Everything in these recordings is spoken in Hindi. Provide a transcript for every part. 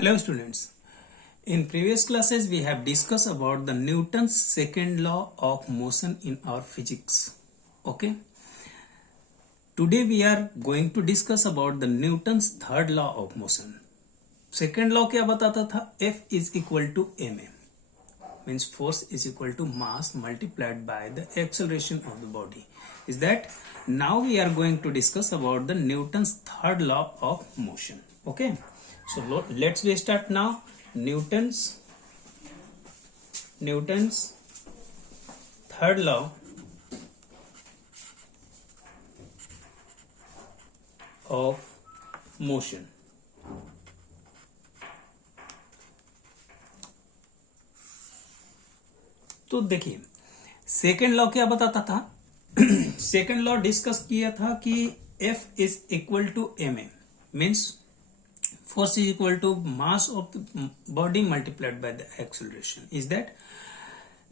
Hello students. In previous classes we have discussed about the Newton's second law of motion in our physics. Okay. Today we are going to discuss about the Newton's third law of motion. Second law क्या बताता था? F is equal to ma. Means force is equal to mass multiplied by the acceleration of the body. Is that? Now we are going to discuss about the Newton's third law of motion. Okay. So let's start now. Newton's third law of motion. तो देखिए सेकेंड लॉ क्या बताता था? सेकेंड लॉ डिस्कस किया था कि F is equal to ma. Means force is equal to mass of the body multiplied by the acceleration. Is that?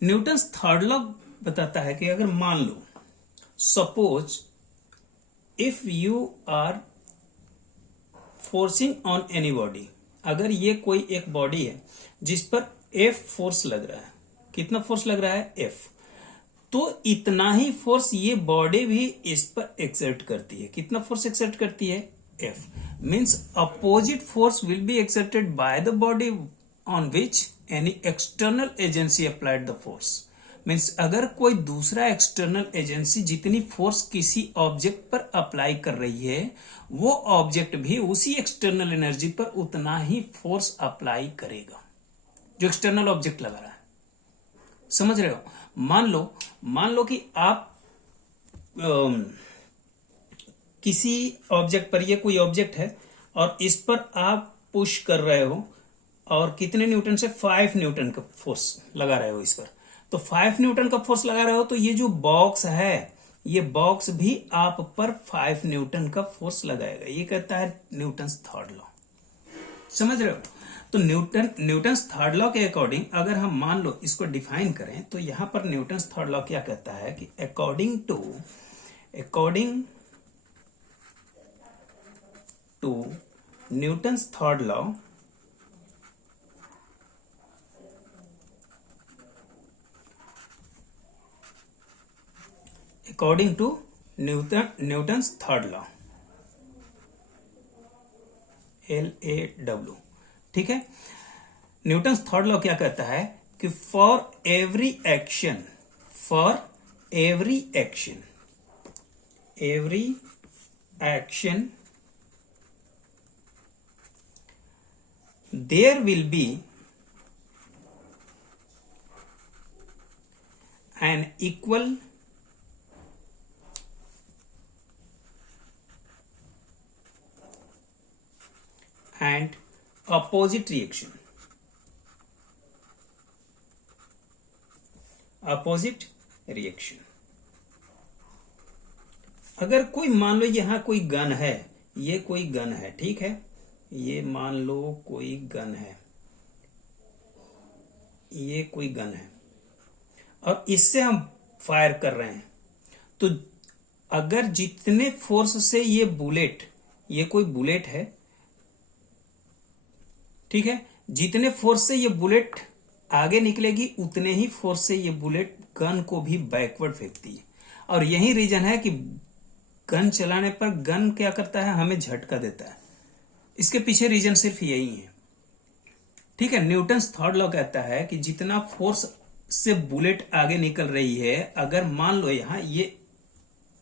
Newton's third law बताता है कि अगर मान लो suppose if you are forcing on any body, अगर ये कोई एक बॉडी है जिस पर F फोर्स लग रहा है, कितना फोर्स लग रहा है? F. तो इतना ही फोर्स ये बॉडी भी इस पर एक्सर्ट करती है. कितना फोर्स एक्सर्ट करती है? F. Means opposite force will be exerted by the body on which any external agency applied the force. Means अगर कोई दूसरा एक्सटर्नल एजेंसी जितनी फोर्स किसी ऑब्जेक्ट पर अप्लाई कर रही है, वो ऑब्जेक्ट भी उसी एक्सटर्नल एनर्जी पर उतना ही फोर्स अप्लाई करेगा जो एक्सटर्नल ऑब्जेक्ट लगा रहा है. समझ रहे हो? मान लो कि आप किसी ऑब्जेक्ट पर, ये कोई ऑब्जेक्ट है और इस पर आप पुश कर रहे हो और कितने न्यूटन से? 5 न्यूटन का फोर्स लगा रहे हो इस पर. तो 5 न्यूटन का फोर्स लगा रहे हो तो ये जो बॉक्स है, ये बॉक्स भी आप पर 5 न्यूटन का फोर्स लगाएगा. ये कहता है न्यूटन्स थर्ड लॉ. समझ रहे हो? तो न्यूटन्स थर्ड लॉ के अकॉर्डिंग अगर हम मान लो इसको डिफाइन करें तो यहां पर न्यूटन्स थर्ड लॉ क्या कहता है कि according to Newton's third law, according to Newton's third law, LAW. ठीक है. न्यूटन्स थर्ड लॉ क्या कहता है कि for every action there will be an equal and opposite reaction. अगर कोई मान लो यहां कोई गन है, ये कोई गन है, ठीक है, ये मान लो कोई गन है, ये कोई गन है और इससे हम फायर कर रहे हैं. तो अगर जितने फोर्स से ये कोई बुलेट है, ठीक है, जितने फोर्स से ये बुलेट आगे निकलेगी उतने ही फोर्स से ये बुलेट गन को भी बैकवर्ड फेंकती है. और यही रीजन है कि गन चलाने पर गन क्या करता है? हमें झटका देता है. इसके पीछे रीजन सिर्फ यही है. ठीक है. न्यूटन्स थर्ड लॉ कहता है कि जितना फोर्स से बुलेट आगे निकल रही है, अगर मान लो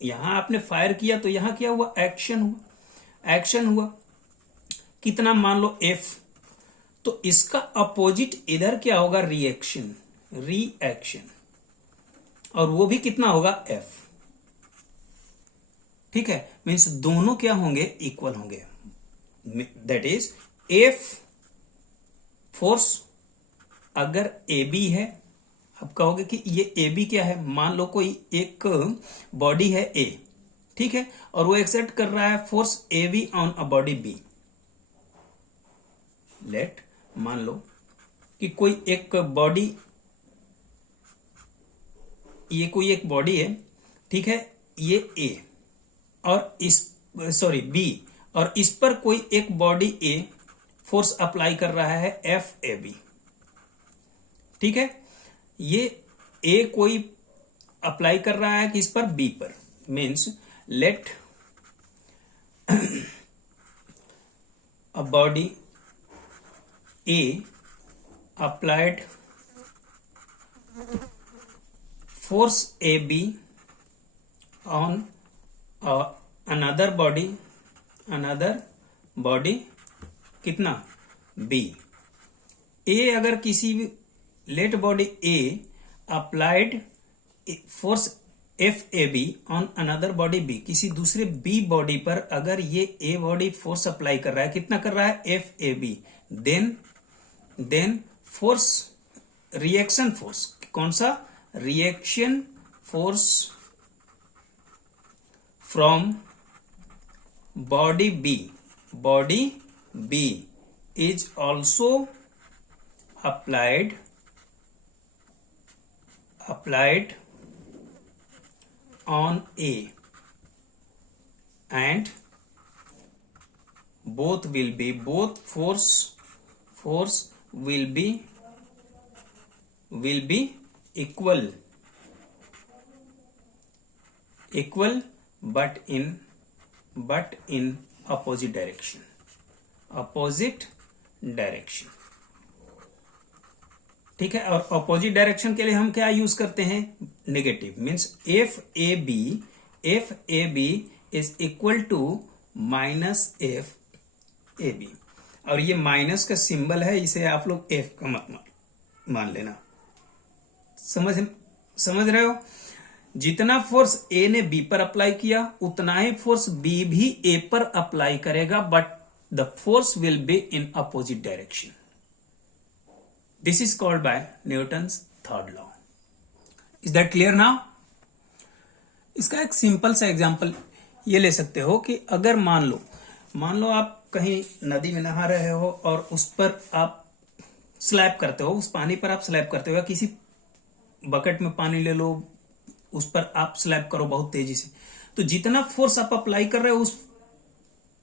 यहां आपने फायर किया तो यहां क्या हुआ? एक्शन हुआ. कितना? मान लो F. तो इसका अपोजिट इधर क्या होगा? रिएक्शन. और वो भी कितना होगा? F. ठीक है. मीन्स दोनों क्या होंगे? इक्वल होंगे. दैट इज F फोर्स अगर AB है, अब कहोगे कि ये AB क्या है? मान लो कोई एक बॉडी है A, ठीक है, और वो एक्सर्ट कर रहा है force AB on a body B. मान लो कि कोई एक बॉडी है, ठीक है, ये A और B, और इस पर कोई एक बॉडी A फोर्स अप्लाई कर रहा है FAB, ठीक है। ये ए कोई अप्लाई कर रहा है किस पर, बी पर, means let a body A applied force AB on another body कितना B। ए अगर किसी भी let body A applied force FAB on another body B, किसी दूसरे B बॉडी पर अगर ये ए बॉडी फोर्स अप्लाई कर रहा है, कितना कर रहा है FAB, then force, reaction force, कौन सा, reaction force from body B is also applied on A, and both force will be equal but in opposite direction, ठीक है। और अपोजिट डायरेक्शन के लिए हम क्या यूज करते हैं, negative, means FAB is equal to -FAB, और ये माइनस का सिंबल है, इसे आप लोग F का मत मान लेना। समझ रहे हो, जितना फोर्स A ने B पर अप्लाई किया उतना ही फोर्स B भी A पर अप्लाई करेगा, but the force will be in opposite direction. This is called by Newton's third law. Is that clear now? इसका एक सिंपल सा एग्जांपल ये ले सकते हो कि अगर मान लो आप कहीं नदी में नहा रहे हो और उस पर आप स्लैप करते हो, उस पानी पर आप स्लैप करते हो, या किसी बकेट में पानी ले लो, उस पर आप स्लैप करो बहुत तेजी से, तो जितना फोर्स आप अप्लाई कर रहे हो उस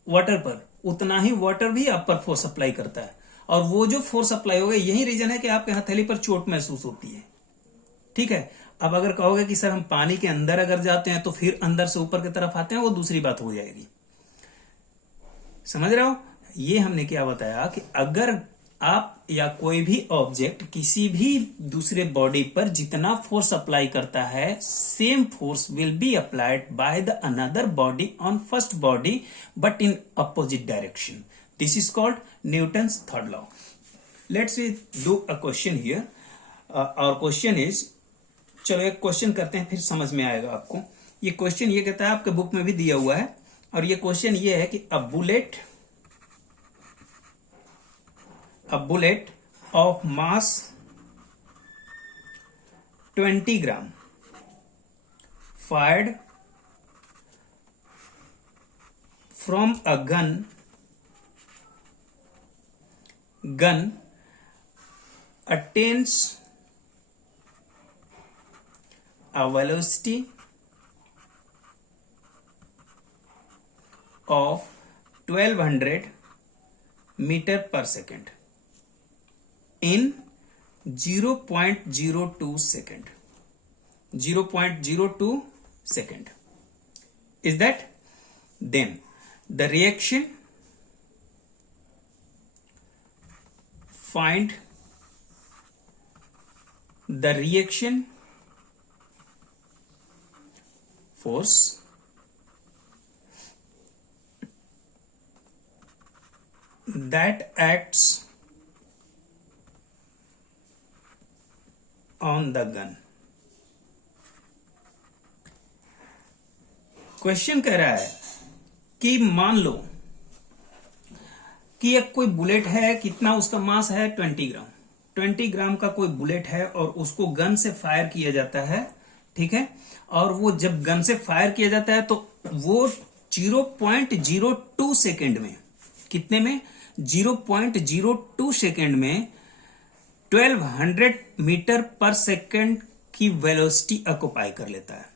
वाटर पर, उतना ही वाटर भी आप पर फोर्स अप्लाई करता है, और वो जो फोर्स अप्लाई होगा, यही रीजन है कि आपके हथेली पर चोट महसूस होती है, ठीक है। अब अगर कहोगे कि सर हम पानी के अंदर अगर जाते हैं तो फिर अंदर से ऊपर की तरफ आते हैं, वो दूसरी बात हो जाएगी। समझ रहे हो, ये हमने क्या बताया कि अगर आप या कोई भी ऑब्जेक्ट किसी भी दूसरे बॉडी पर जितना फोर्स अप्लाई करता है, same force will be applied by the another body on first body but in opposite direction. This is called Newton's third law. Let's do a question here. Our question is, चलो एक क्वेश्चन करते हैं, फिर समझ में आएगा आपको। ये क्वेश्चन ये कहता है, आपके बुक में भी दिया हुआ है, और ये क्वेश्चन ये है कि a bullet of mass 20 gram fired from a gun attains a velocity of 1200 meter per second in 0.02 second. 0.02 second. Is that? Then the reaction, find the reaction force that acts on the gun. Question कह रहा है कि मान लो कि एक कोई बुलेट है, कितना उसका मास है, 20 ग्राम। 20 ग्राम का कोई बुलेट है और उसको गन से फायर किया जाता है, ठीक है। और वो जब गन से फायर किया जाता है तो वो 0.02 सेकेंड में, कितने में, 0.02 सेकेंड में 1200 मीटर पर सेकेंड की वेलोसिटी ऑक्युपाई कर लेता है।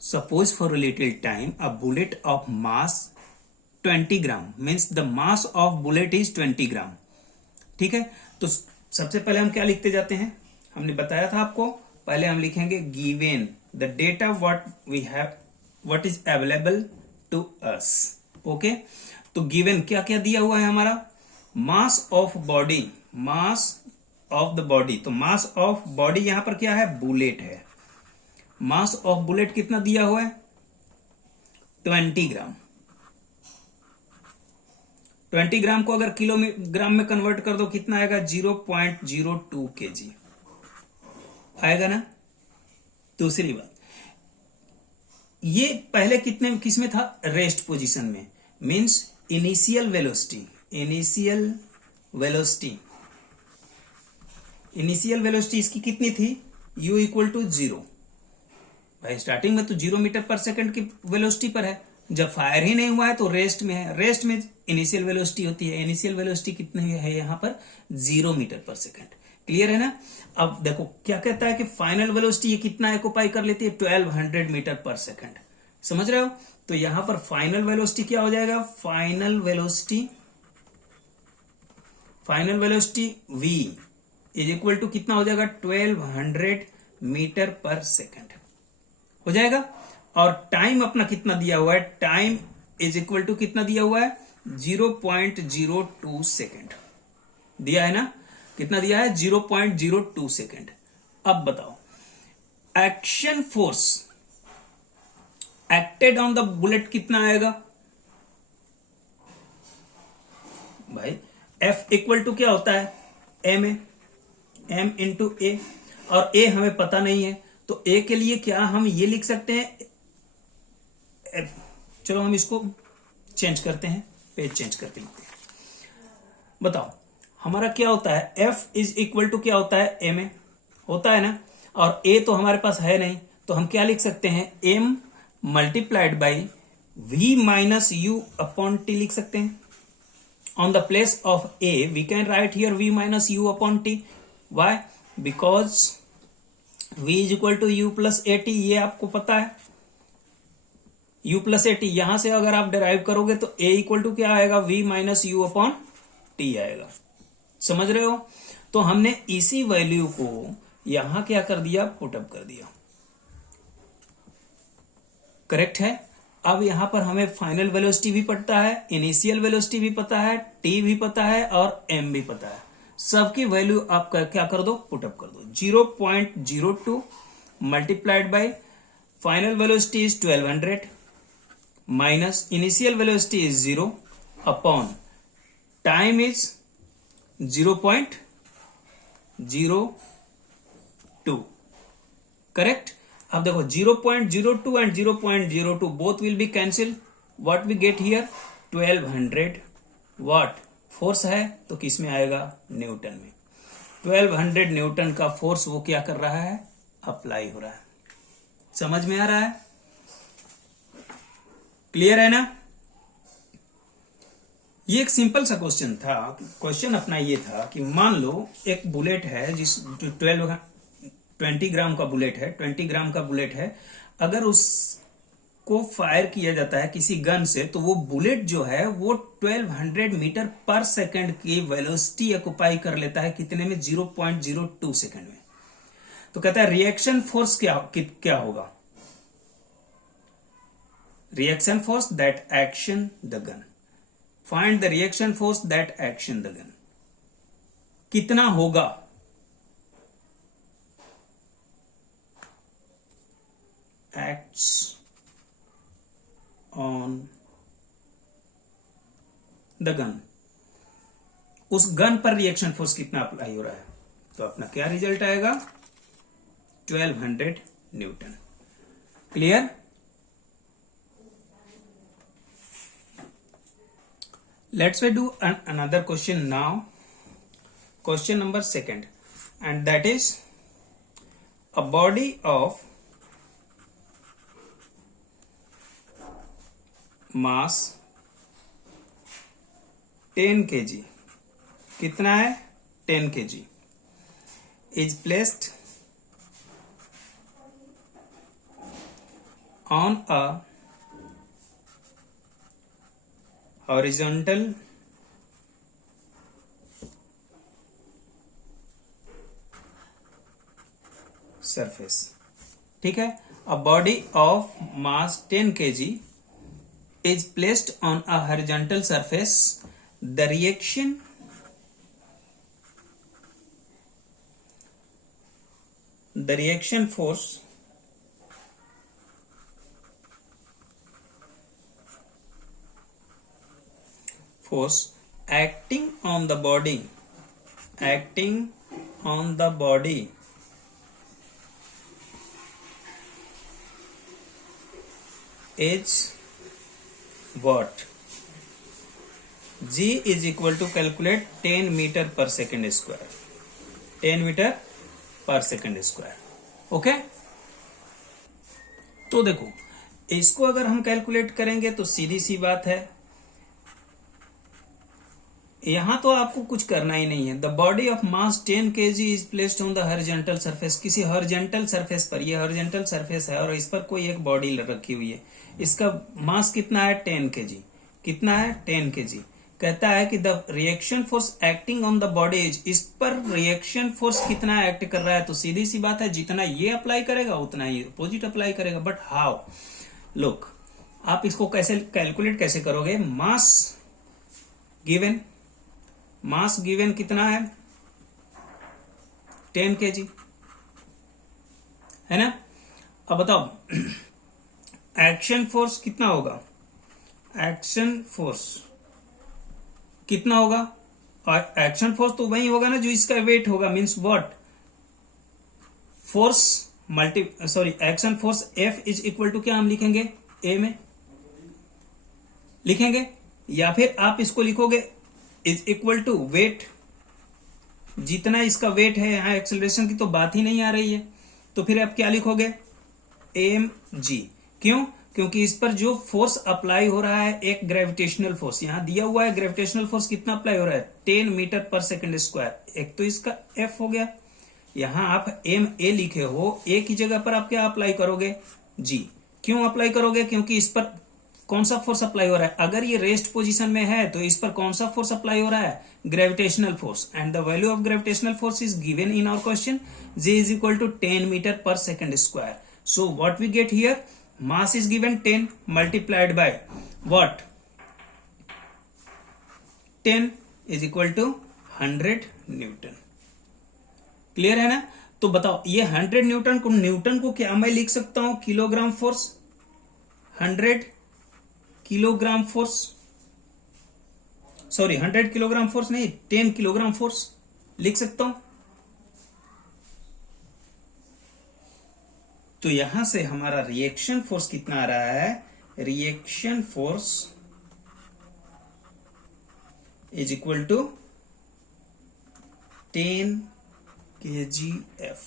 Suppose for a little time a bullet of mass 20 gram, means the mass of bullet is 20 ग्राम। ठीक है, तो सबसे पहले हम क्या लिखते जाते हैं, हमने बताया था आपको, पहले हम लिखेंगे given the data what we have, what is available to us. Okay, तो गिवन क्या क्या दिया हुआ है हमारा, mass of body, mass of the body, तो मास ऑफ बॉडी यहां पर क्या है, बुलेट है। मास ऑफ बुलेट कितना दिया हुआ है, 20 ग्राम। 20 ग्राम को अगर किलोग्राम में कन्वर्ट कर दो कितना आएगा, 0.02 kg आएगा ना। दूसरी बात, ये पहले कितने किस में था, रेस्ट पोजीशन में, means initial velocity, initial velocity, initial velocity इसकी कितनी थी, u इक्वल टू 0। भाई स्टार्टिंग में तो 0 मीटर पर सेकंड की वेलोसिटी पर है, जब फायर ही नहीं हुआ है तो रेस्ट में है, रेस्ट में इनिशियल वेलोसिटी होती है, इनिशियल वेलोसिटी कितनी है यहाँ पर, 0 मीटर पर सेकंड। क्लियर है ना। अब देखो क्या कहता है कि फाइनल वेलोसिटी ये कितना ऑक्युपाई कर लेती है, 1200 मीटर पर सेकंड। समझ रहे हो, तो यहां पर फाइनल वेलोसिटी क्या हो जाएगा, final velocity, final velocity v is equal to कितना हो जाएगा, 1200 मीटर पर सेकंड हो जाएगा। और टाइम अपना कितना दिया हुआ है, टाइम इज इक्वल टू कितना दिया हुआ है, 0.02 सेकेंड दिया है ना, कितना दिया है, 0.02 सेकेंड। अब बताओ action force acted on the bullet कितना आएगा भाई, F इक्वल टू क्या होता है, m है, m इंटू ए, और a हमें पता नहीं है, तो a के लिए क्या हम ये लिख सकते हैं, चलो हम इसको चेंज करते हैं, पेज चेंज करके लिखते हैं। बताओ हमारा क्या होता है, F इज इक्वल टू क्या होता है, m होता है ना, और a तो हमारे पास है नहीं, तो हम क्या लिख सकते हैं, m multiplied by v minus u upon t लिख सकते हैं। On the place of a we can write here v minus u upon t, why, because v is equal to u plus a t, ये आपको पता है, u प्लस ए टी, यहां से अगर आप डिराइव करोगे तो a इक्वल टू क्या आएगा, v minus u upon T आएगा। समझ रहे हो, तो हमने इसी वैल्यू को यहां क्या कर दिया, पुटअप कर दिया, करेक्ट है। अब यहां पर हमें फाइनल वेलोसिटी भी पता है, इनिशियल वेलोसिटी भी पता है, टी भी पता है और m भी पता है, सबकी वैल्यू आप क्या कर दो, पुटअप कर दो। 0.02 multiplied by final velocity is 1200 minus initial velocity is 0 upon time is 0.02, correct. अब देखो 0.02 and 0.02 both will be cancel, what we get here, 1200 what force है, तो किस में आएगा, न्यूटन में। 1200 न्यूटन का फोर्स वो क्या कर रहा है, अप्लाई हो रहा है। समझ में आ रहा है, क्लियर है ना। ये एक सिंपल सा क्वेश्चन था। क्वेश्चन अपना ये था कि मान लो एक बुलेट है जिस 20 ग्राम का बुलेट है, 20 ग्राम का बुलेट है, अगर उसको फायर किया जाता है किसी गन से, तो वो बुलेट जो है वो 1200 मीटर पर सेकंड की वेलोसिटी ऑक्युपाई कर लेता है, कितने में, 0.02 सेकंड में। तो कहता है रिएक्शन फोर्स क्या होगा, reaction force that action the gun, find the reaction force that action the gun, कितना होगा, acts on the gun, उस गन पर रिएक्शन फोर्स कितना अप्लाई हो रहा है, तो अपना क्या रिजल्ट आएगा, 1200 newton. Clear. Let's we do another question now, question number 2, and that is a body of mass 10 kg, कितना है, 10 kg, is placed on a horizontal surface, ठीक है। A body of mass 10 kg is placed on a horizontal surface. The reaction force acting on the body is what? G is equal to calculate 10 meter per second square, 10 meter per second square, okay. तो देखो इसको अगर हम कैलकुलेट करेंगे तो सीधी सी बात है, यहां तो आपको कुछ करना ही नहीं है। The body of mass 10 kg is placed on the horizontal surface, किसी हॉरिजॉन्टल सरफेस पर, ये हॉरिजॉन्टल सरफेस है और इस पर कोई एक बॉडी रखी हुई है। इसका मास कितना है? 10 kg। कितना है? 10 kg। कहता है कि the reaction force acting on the body is, इस पर रिएक्शन फोर्स कितना एक्ट कर रहा है? तो सीधी सी बात है, जितना ये अप्लाई करेगा उतना ही अपोजिट अप्लाई करेगा। But how? लुक, आप इसको कैसे कैलकुलेट कैसे करोगे? मास गिवन कितना है? 10 kg, है ना। अब बताओ एक्शन फोर्स कितना होगा? एक्शन फोर्स कितना होगा? और एक्शन फोर्स तो वही होगा ना जो इसका वेट होगा, means what? Force action force F is equal to क्या हम लिखेंगे? ए में लिखेंगे, या फिर आप इसको लिखोगे इज इक्वल टू वेट, जितना इसका वेट है। यहां एक्सेलरेशन की तो बात ही नहीं आ रही है, तो फिर आप क्या लिखोगे? mg। क्यों? क्योंकि इस पर जो फोर्स अप्लाई हो रहा है, एक ग्रेविटेशनल फोर्स यहां दिया हुआ है। ग्रेविटेशनल फोर्स कितना अप्लाई हो रहा है? 10 मीटर पर सेकेंड स्क्वायर। एक तो इसका F हो गया, यहां आप ma लिखे हो, ए की जगह पर आप क्या अप्लाई करोगे? g। क्यों अप्लाई करोगे? क्योंकि इस पर कौन सा फोर्स अप्लाई हो रहा है? अगर ये रेस्ट पोजीशन में है तो इस पर कौन सा फोर्स अप्लाई हो रहा है? Gravitational force. And the value of gravitational force is given in our question, G is equal to 10 metre per second square. So what we get here? Mass is given 10 multiplied by what? 10 is equal to 100 newton. Clear है ना। तो बताओ ये 100 न्यूटन को क्या मैं लिख सकता हूं? Kilogram force. 100 kilogram force, sorry 100 kilogram force नहीं, 10 किलोग्राम फोर्स लिख सकता हूं। तो यहां से हमारा रिएक्शन फोर्स कितना आ रहा है? Reaction force is equal to 10 kgf।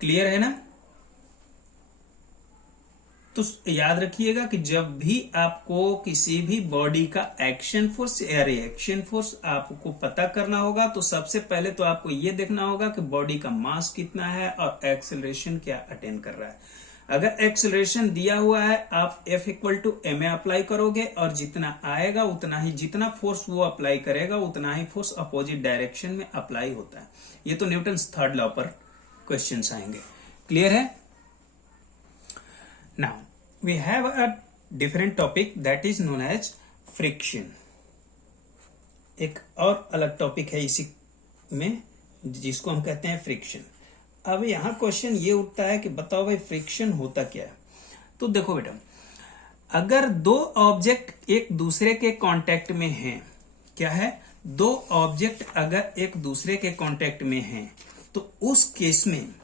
Clear है ना। तो याद रखिएगा कि जब भी आपको किसी भी बॉडी का एक्शन फोर्स या रिएक्शन फोर्स आपको पता करना होगा, तो सबसे पहले तो आपको यह देखना होगा कि बॉडी का मास कितना है और एक्सेलरेशन क्या अटेन कर रहा है। अगर एक्सेलरेशन दिया हुआ है, आप F equal to ma apply करोगे और जितना आएगा उतना ही, जितना फोर्स वो अप्लाई करेगा उतना ही फोर्स अपोजिट डायरेक्शन में अप्लाई होता है। ये तो न्यूटन थर्ड लॉ पर क्वेश्चंस आएंगे। क्लियर है। Now we have a different topic that is known as friction। एक और अलग टॉपिक है इसी में जिसको हम कहते हैं फ्रिक्शन। अब यहां क्वेश्चन ये उठता है कि बताओ भाई फ्रिक्शन होता क्या है। तो देखो बेटा, अगर दो ऑब्जेक्ट एक दूसरे के कांटेक्ट में हैं, क्या है? दो ऑब्जेक्ट अगर एक दूसरे के कांटेक्ट में हैं तो उस केस में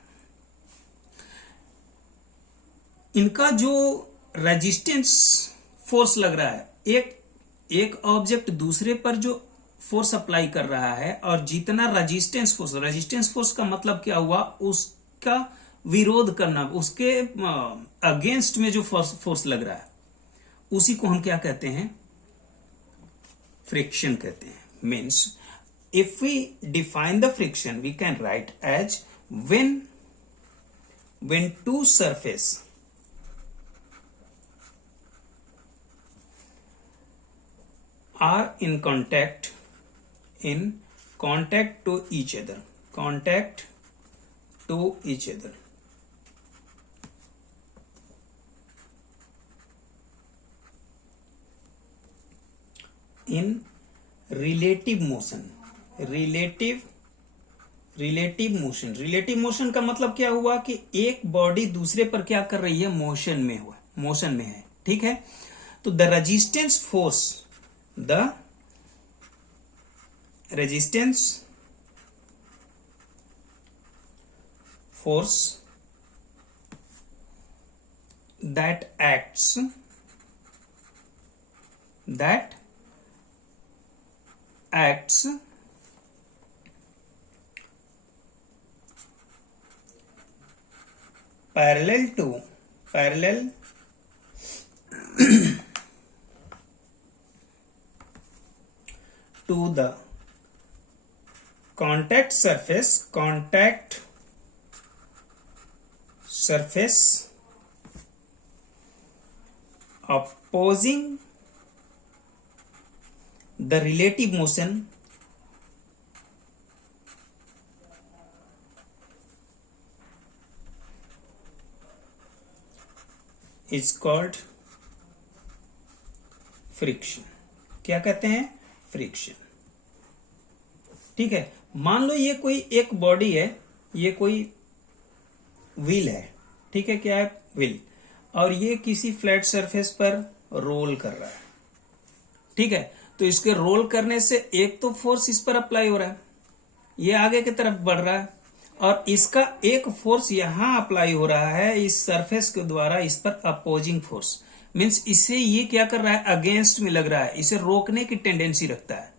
इनका जो रेजिस्टेंस फोर्स लग रहा है, एक ऑब्जेक्ट दूसरे पर जो फोर्स अप्लाई कर रहा है, और जितना रेजिस्टेंस फोर्स का मतलब क्या हुआ? उसका विरोध करना, उसके अगेंस्ट में जो फोर्स लग रहा है, उसी को हम क्या कहते हैं? फ्रिक्शन कहते हैं। Means if we define the friction we can write as when two surface are in contact to each other, contact to each other. In relative motion, relative motion का मतलब क्या हुआ कि एक बॉडी दूसरे पर क्या कर रही है, मोशन में है, ठीक है। तो the resistance force that acts parallel to the contact surface opposing the relative motion is called friction. क्या कहते हैं, फ्रिक्शन, ठीक है। मान लो ये कोई एक बॉडी है, ये कोई व्हील है, ठीक है, क्या है, व्हील, और ये किसी फ्लैट सरफेस पर रोल कर रहा है, ठीक है। तो इसके रोल करने से एक तो फोर्स इस पर अप्लाई हो रहा है, ये आगे की तरफ बढ़ रहा है, और इसका एक फोर्स यहां अप्लाई हो रहा है इस सरफेस के द्वारा, इस पर अपोजिंग फोर्स, मीन्स इसे ये क्या कर रहा है, अगेंस्ट में लग रहा है, इसे रोकने की टेंडेंसी रखता है।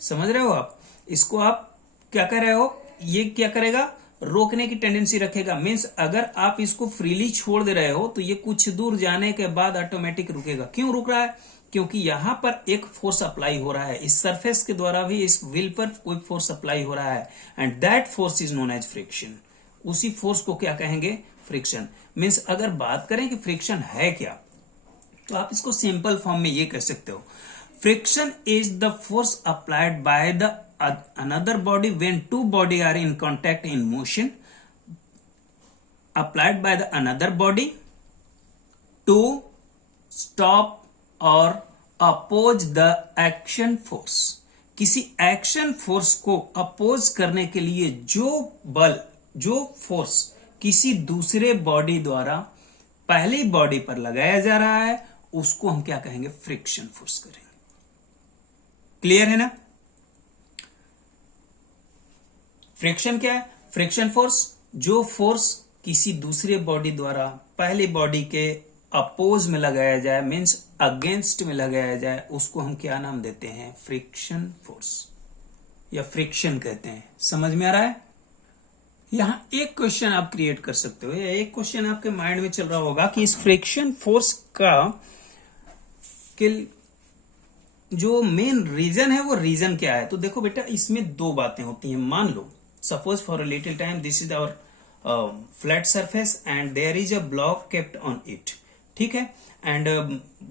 समझ रहे हो आप, इसको आप क्या कर रहे हो, ये क्या करेगा, रोकने की टेंडेंसी रखेगा। मीन्स अगर आप इसको फ्रीली छोड़ दे रहे हो तो ये कुछ दूर जाने के बाद ऑटोमेटिक रुकेगा। क्यों रुक रहा है, क्योंकि यहां पर एक फोर्स अप्लाई हो रहा है, इस सरफेस के द्वारा भी इस व्हील पर कोई फोर्स अप्लाई हो रहा है, and that force is known as friction. उसी फोर्स को क्या कहेंगे, फ्रिक्शन। मीन्स अगर बात करें कि फ्रिक्शन है क्या, तो आप इसको सिंपल फॉर्म में ये कह सकते हो, friction is the force applied by the another body when two body are in contact in motion, applied by the another body to stop or oppose the action force। किसी एक्शन फोर्स को अपोज करने के लिए जो बल, जो फोर्स किसी दूसरे बॉडी द्वारा पहली बॉडी पर लगाया जा रहा है, उसको हम क्या कहेंगे, फ्रिक्शन फोर्स करेंगे। क्लियर है ना। फ्रिक्शन क्या है, फ्रिक्शन फोर्स, जो फोर्स किसी दूसरे बॉडी द्वारा पहली बॉडी के अपोज में लगाया जाए, मीन्स अगेंस्ट में लगाया जाए, उसको हम क्या नाम देते हैं, फ्रिक्शन फोर्स या फ्रिक्शन कहते हैं। समझ में आ रहा है। यहां एक क्वेश्चन आप क्रिएट कर सकते हो, या एक क्वेश्चन आपके माइंड में चल रहा होगा कि इस फ्रिक्शन फोर्स का जो मेन रीजन है वो रीजन क्या है। तो देखो बेटा, इसमें दो बातें होती हैं। मान लो suppose for a little time this is our flat surface and there is a block kept on it, ठीक है, and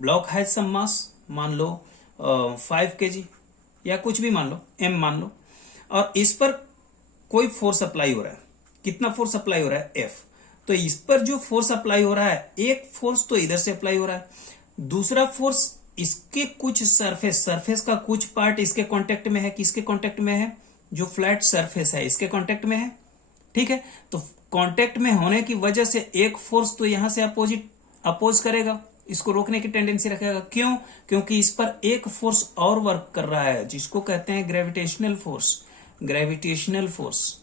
block has some mass, मान लो 5 kg या कुछ भी मान लो, m मान लो, और इस पर कोई फोर्स अप्लाई हो रहा है। कितना फोर्स अप्लाई हो रहा है, F। तो इस पर जो फोर्स अप्लाई हो रहा है, एक फोर्स तो इधर से अप्लाई हो रहा है, दूसरा फोर्स इसके कुछ सरफेस का कुछ पार्ट इसके कांटेक्ट में है। किसके कांटेक्ट में है, जो फ्लैट सरफेस है इसके कांटेक्ट में है, ठीक है। तो कांटेक्ट में होने की वजह से एक फोर्स तो यहां से अपोज करेगा, इसको रोकने की टेंडेंसी रखेगा। क्यों, क्योंकि इस पर एक फोर्स और वर्क कर रहा है, जिसको कहते हैं ग्रेविटेशनल फोर्स,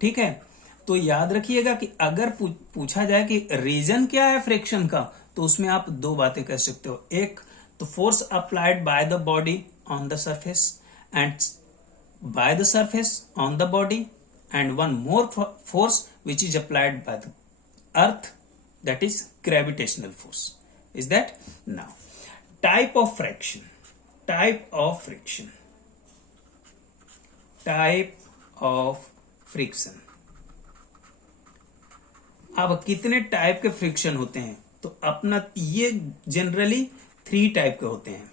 ठीक है। तो याद रखिएगा कि अगर पूछा जाए कि रीजन क्या है फ्रिक्शन का, तो उसमें आप दो बातें कह सकते हो। एक तो force applied by the body on the surface and by the surface on the body, and one more force which is applied by the earth, that is gravitational force. Is that? Now type of friction, अब कितने टाइप के फ्रिक्शन होते हैं, तो अपना ये जनरली 3 टाइप के होते हैं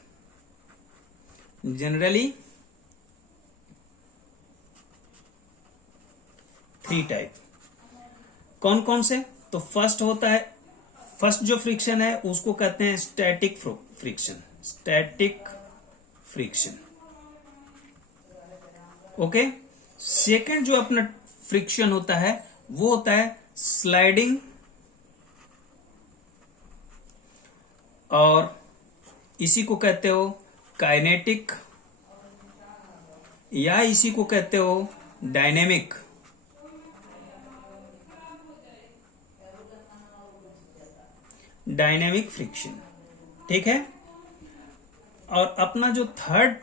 जनरली, 3 टाइप। कौन कौन से? तो फर्स्ट जो फ्रिक्शन है उसको कहते हैं static friction, static friction. Okay. Second जो अपना फ्रिक्शन होता है वो होता है स्लाइडिंग, और इसी को कहते हो काइनेटिक, या इसी को कहते हो डायनेमिक। डायनेमिक फ्रिक्शन, ठीक है। और अपना जो थर्ड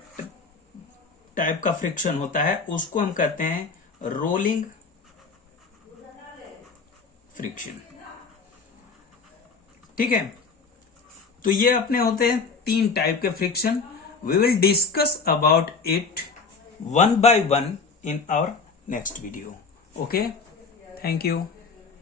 टाइप का फ्रिक्शन होता है उसको हम कहते हैं रोलिंग फ्रिक्शन, ठीक है। तो ये अपने होते हैं 3 टाइप के friction. We will discuss about it one by one in our next video. Okay, thank you.